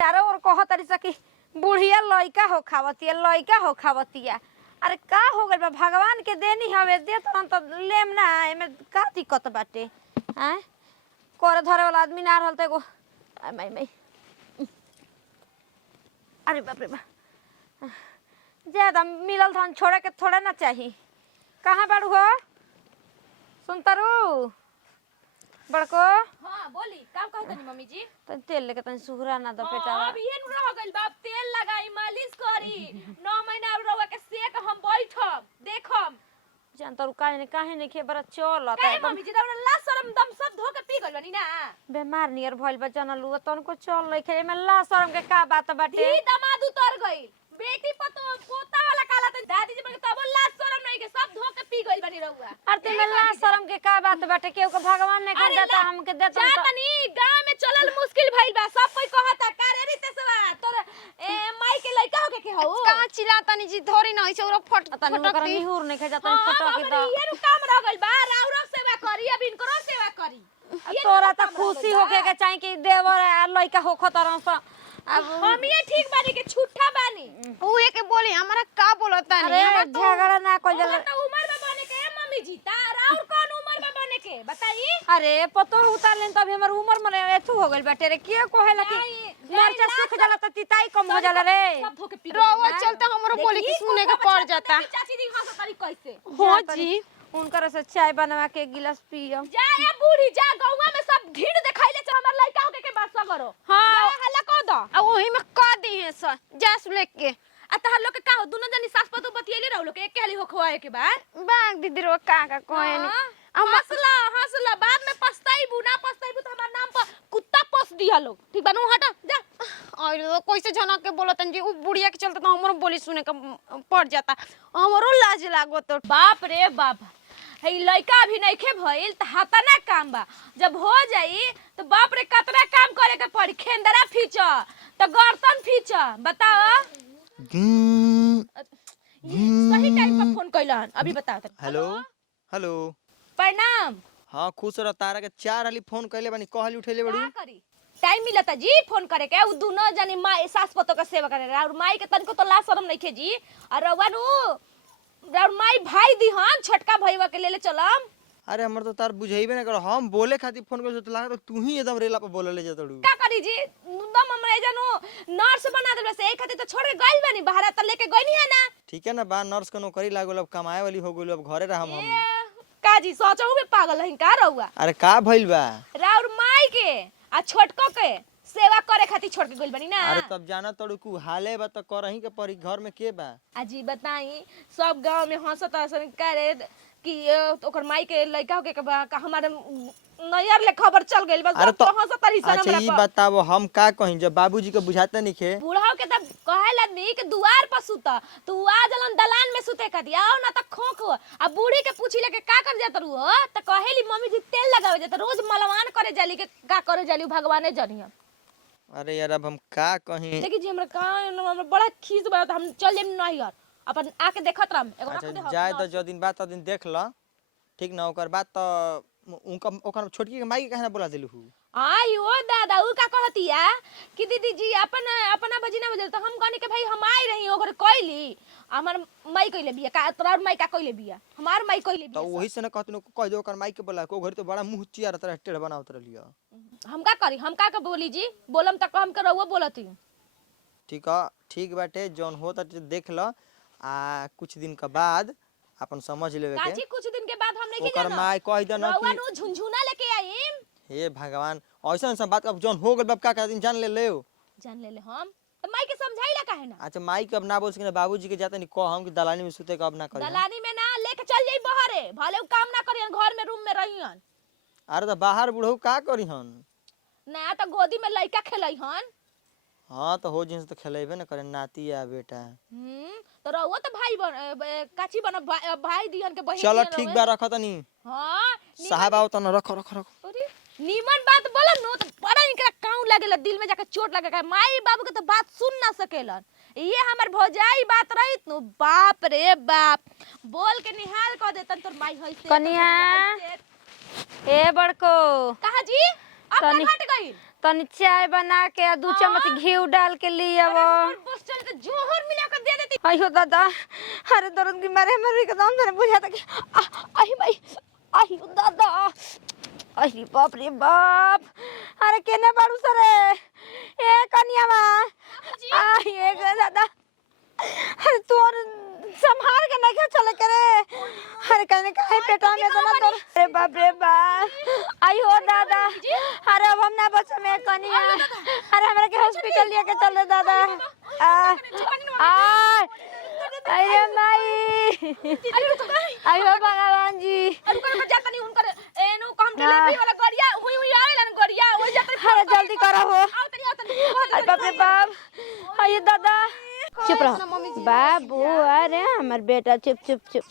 यारो और कह तरी सकी बुढ़िया लइका हो खावतिया। अरे का हो गइल बा, भगवान के देनी हवे दे तो लेम ना, एमे का दिक्कत बाटे। हैं करे धरे वाला आदमी ना रहल त एगो माई अरे बाप रे बा, ज्यादा मिलल धन छोड़े के थोड़े ना चाहिए। कहाँ बाड़ू हो सुनतारू बड़को? हां बोली काम कहत नहीं मम्मी जी। तन तेल लेके तन सुहरा ना द बेटा। अब ये न रह गइल बाप, तेल लगाई मालिश करी 9 महीना रहुआ के सेक हम बैठब देखम जान तरू काहे नहीं खे बरा चल काहे मम्मी जी दौड़ ला शरम दम सब धो के पी गइल बनी ना। बीमार नियर भइल बा जनलू तन को चल नहीं खे में ला शरम के का बात बाटे। धी दामाद उतर गइल बेटी पतो पोता वाला काला त दादी जी बके तब ला शरम नहीं के सब धो के पी गइल बनी रहुआ। अरे ते में ला शरम के का बात बाटे, केहू के भगवान ने कर देता हमके देता जा तनी गांव में चलल मुश्किल भइल बा, सब कोई कहता करे रीते सवा तोर माई के लइका होके के हो का चिल्ला तनी जी धोरी नहीं से और फट तनी ओकरा निहुर नहीं खे जाता फटक के ये नु काम रह गइल बा, राउर सेवा करी अब इनकरो सेवा करी। तोरा त खुशी होके के चाहि कि देवर लइका होखो तरह से। अब हम ये ठीक बानी के छुट्टा बानी उहे के बोली हमरा का बोलता नहीं। अरे झगड़ा ना कइल जाला तो उम्र में बने के मम्मी जी ता राउर कौन उम्र में बने के बताई। अरे पतो उतार लेन तब हमर उम्र में एथु हो गइल बाटे रे। के कहेला कि मरचा सूख जाला त तिताई कम हो जाला रे। सब धोके पी रोवा चलते हमरो बोली कि सुने के पड़ जाता। चाची दी हंस तारी कैसे हो जी उनकर से चाय बनवा के एक गिलास पियम। जा या बूढ़ी जा गौवा में सब ढीड़ देखाइले छ हमर लइका होके के बात करो। हां हल्ला क द आ ओही में क दी है स जास लेके आ तहर लोग के का हो दुनो जनी सास पतो बतियले रहू लोग के एक हाली हो खवाए के बाद बाग दीदी रो का कोई नहीं हंसला बाद में पछताईबू ना पछताईबू तो हमार नाम पर कुत्ता पोस दिया लोग ठीक बानू हटा जा। और कैसे झनक के बोलतन जी उ बुढ़िया के चलते तो हमरो बोली सुने के पड़ जाता, हमरो लाज लागो तो। बाप रे बाप है लइका अभी नइखे भइल त हाता ना काम बा, जब हो जाई तो बाप रे कतरा काम करे के पड़ी। खेंदरा फीच त गर्दन फीच बताओ। सही टाइम पर फोन कइलन अभी बताओ त। हेलो हेलो प्रणाम। हाँ खुश रह, तारा के 4 हाली फोन कइले बानी, कहली उठैले बड़ी। का करी टाइम मिलता जी फोन करे के, उ दुनो जनी माई सास पतो के सेवा करे और माई के तनको तो ला शरम नइखे जी। और रउवानु और माई भाई दिहन छोटका भईवा के लेले चलम। अरे हमर तो तार बुझाइबे ना कर, हम बोले खातिर फोन कर तो लागत तू ही एकदम रेला पे बोले ले जतड़ू। का करी जी दम हमरे जनु नर्स बना देबे से एक खातिर तो छोड़ के गइल बानी बाहर त लेके गइनी है ना। ठीक है ना बा, नर्स के नौकरी लागल, अब कमाए वाली हो गइल, अब घरे रहम हम। का जी सोचहु में पागल हई का रहुआ। अरे का भइल बा? राउर माई के आ छोटको के सेवा करे खातिर छोड़ के गइल बानी ना। अरे तब जाना तड़ू कु हाले बा त करही के परी, घर में के बा? अजी बताई सब गांव में हंसत हसन करे कि ओकर माई के लइका होके के बा का हमारे नैयर ले खबर चल गइल बस। अरे तो हंसत तरी सन अच्छा ई बताओ हम का कहीं, जब बाबूजी के बुझाते नहीं खे। बूढ़ा के तब कहल आदमी के दुआर पर सुता तू आ जलन दलान में सुते का दिया ना त खोख आ बूढ़ी के पूछी ले के का कर जात रू हो त कहेली मम्मी जी तेल लगावे जात रोज मलवान करे जाली के का करे जाली भगवाने जनिया। अरे यार अब हम का कहीं। देखी जी हमरा का हमरा बड़ा खीस बा, हम चल जेम नहीं यार अपन आके देखत रहम एगो अच्छा रख दे। जाए तो जो दिन बाद तो दिन देख ल ठीक ना, ओकर बाद तो उनका ओकर छोटकी के माई के कहना बोला दिलू हु। आई ओ दादा उ का कहतिया कि दीदी जी अपना बजिना बजल तो हम कहनी के भाई हम आई रही ओकर कइली हमर माई कइले बिया का तोर माई का कइले बिया हमार माई कइले बिया। तो वही से न कहतनु कह दो ओकर माई के बोला को घर तो बड़ा मुंह चिया तरह टेढ़ बनावत रहलिया। हम का करी हम का बोली जी बोलम त हम के रहुआ बोलती। ठीक है ठीक बाटे जौन होता देख ल, आ कुछ दिन के बाद अपन समझ लेवे के। काची कुछ दिन के बाद हम नहीं ओकर माई कह दे न रहुआ कि नु झुनझुना लेके आईम। हे भगवान ऐसा ऐसा बात अब जौन हो गल बाप का दिन जान ले ले जान ले हम त माई के समझाइला काहे ना। अच्छा माई के अब ना बोल सके, बाबूजी के जाते नहीं कह हम कि दलानी में सुते के अब ना करी। दलानी में ना लेके चल जाई बहरे भले उ काम ना करियन घर में रूम में रहियन। अरे तो बाहर बुढ़ऊ का करी हन ना त गोदी में लइका खेलई हन। हाँ तो हो जिन तो खेलेबे न करे नाती या बेटा। तो रहुआ तो भाई काची बन भाई दिहन के बहिन। चलो ठीक बा रख तनी। हां साहब आओ तना रख रख रख। अरे नीमन बात बोला नो तो बड़ा इनका काऊ लागेला दिल में जाके चोट लगेगा। माई बाबू के तो बात सुन ना सकेलन, ये हमर भौजाई बात रहित नु बाप रे बाप बोल के निहाल क देतन तोर माई होइसे कनिया ए बड़को कहा जी अब तनी हट गई तनी चाय बना के आ 2 चम्मच घी डाल के ले आवो। बस चल तो जोहर मिला कर दे देती। अयो दादा, अरे दर्द की मारे मेरे एकदम से बुझाता कि आई भाई, अयो दादा, अरे बाप रे बाप, अरे केने बाड़ू सरे ए कनियावा, आई ए दादा, अरे तोर संभाल के नहीं चले करे, अरे कहने का है पेटा में तो ना दर्द, अरे बाप रे बाप, अयो दादा, अरे अब हम ना बच में कनिया, अरे हमारे के हॉस्पिटल लेके चले दादा, अरे माई, अयो भगवान जी, उनकर जाता नहीं उनकर एनु कम डिलीवरी वाला गाड़िया हुई हुई आवेलन गाड़िया ओइ जाता। अरे जल्दी करो हो, आवतनी अरे बाप रे बाप, अयो दादा, चुप रहो बाबू, अरे हमार बेटा चुप चुप चुप,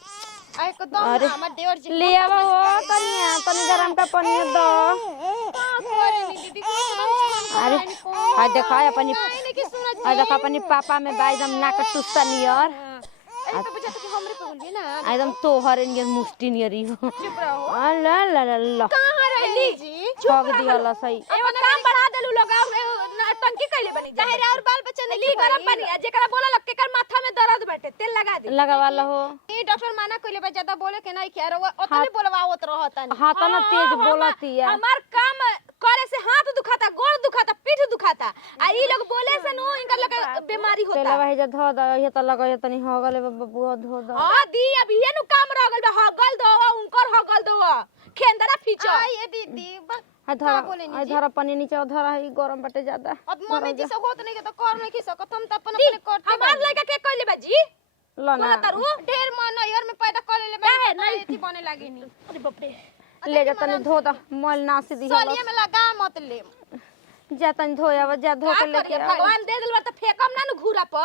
एकदम हमर देवर जी ले आवो हो कनिया, तनी गरम का पानी दो। दीदी को अरे हाय देखा अपनी, हाय देखा अपनी पापा में बा एकदम नाक टुस्सा नियर, अरे तो बच्चा तो हमरे पे बोलिए ना। एकदम तोहर नियर मुष्टि नियरी हो। चुप रहो। अल्ला ला ला ला, कहां रहली जी ठग दिया सही। एगो काम बढ़ा देलु लोग टंकी कैले बनी जाहे और बाल बच्चा नहीं ली गरम पानी जेकरा बोला लग के कर माथा में दर्द बैठे तेल लगा दे लगावा लो हो, ई डॉक्टर माना कइले बा ज्यादा बोले के नहीं खैर ओतने बोलवावत रहतन। हाँ तो ना तेज बोलती है। हमार काम करे से हाथ दुखाता गोड़ दुखाता पीठ दुखाता आ ई लोग बोले से नो इनका लगे बीमारी होता। चलो भाई जा धो दो, ये तो लगा ये तनी हो गले बबुआ धो दो। हां दी अब ये नु काम रह गइल बा हगल दो उनकर हगल दो खेंदरा फीचो। आई ए दीदी आ धरा पानी नीचे धरा है गरम बटे ज्यादा। अब मम्मी जी से होत नहीं के तो कर नहीं की सकत हम त अपन अपने करते हमार लड़का के कहले बा जी लो ना तारू ढेर मन यार में पैदा कर ले बा काहे नहीं थी बने लागी नहीं। अरे बाप रे ले जा तनी धो दो, मोल नासी दी सलिए में लगा मत ले। जा तनी धोया जा धो के लेके आ। भगवान दे दिल बा त फेकम ना नु घूरा प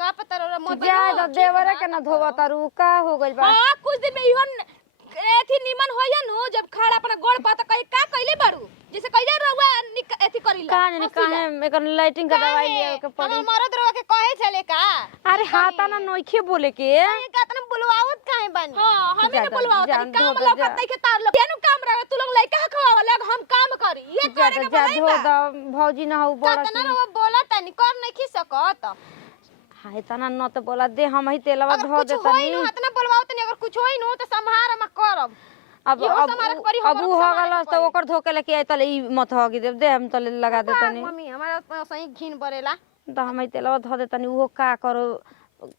का पता रे मत जा दो देवरे के ना धोवा तारू का हो गइल बा। हां कुछ दिन में इहन एथी निमन होया नु जब खड़ा अपना गोड़ पा त कहीं का कइले बारू जैसे कइले रहुआ एथी करिला का जाने काहे एकर लाइटिंग का दवाई लिया के पड़ी। हम मरद रवा के कहे चले का अरे हाथा ना नोखे बोले के का तने बुलवावत काहे बनी। हां हमें जा के बुलवाओ जान काम धो लोग जा। तई के तार लो केनु काम रहे तू लोग लइका खवावा लग हम काम करी ये जा करे के जा बनाई धो बा दो भौजी ना हो बड़ा तना रवा बोला तनी कर नहीं की सकत। हाय तना न तो बोला दे हम ही तेलवा अगर धो कुछ दे होई तनी। न हाथ ना बुलवाओ तनी अगर कुछ होई न त संहार हम करब। अब इहो समारे के पड़ी, अब हमरो हो समारे गल के तो ओकर धोके लेके आई तले ई मत होगी दे हम तले लगा दे तनी। मम्मी हमारा सही घिन बरेला तो हम ही तेलवा धो दे तनी वो का करो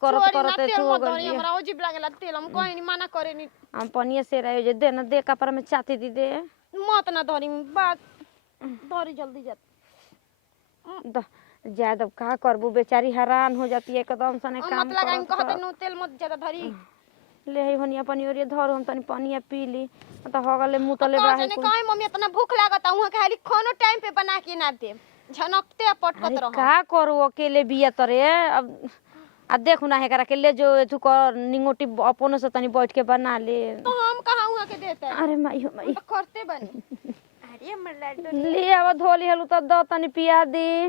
करत छोड़ी ना करत तेल हो मत धरी गई। हमरा अजीब लागेला तेल हम कहीं नहीं मना करे नहीं हम पनिया से रहे जे दे न दे कपड़ा में चाती दी दे मत ना धरी बात धरी जल्दी जा। ज्यादा का करबू बेचारी हैरान हो जाती है एकदम सने काम मत लगाई कहते करत। नो तेल मत ज्यादा धरी ले ही होनिया पानी और धर हम तनी पानिया पी ली तो हो गले मुंह तले कह बाहे जने कहे मम्मी इतना भूख लागत हुआ खाली खानो टाइम पे बना के ना दे झनकते पटकत अरे रह। का करू अकेले बिया तरे अब आ देखू ना हेकरा के ले जो तू कर निंगोटी अपनो से तनी बैठ के बना ले। तो हम कहाँ हुआ के देते अरे माई हो माई करते बनी। अरे हमर लड्डू ले आवा धोली हलू तो दो तनी पिया दी।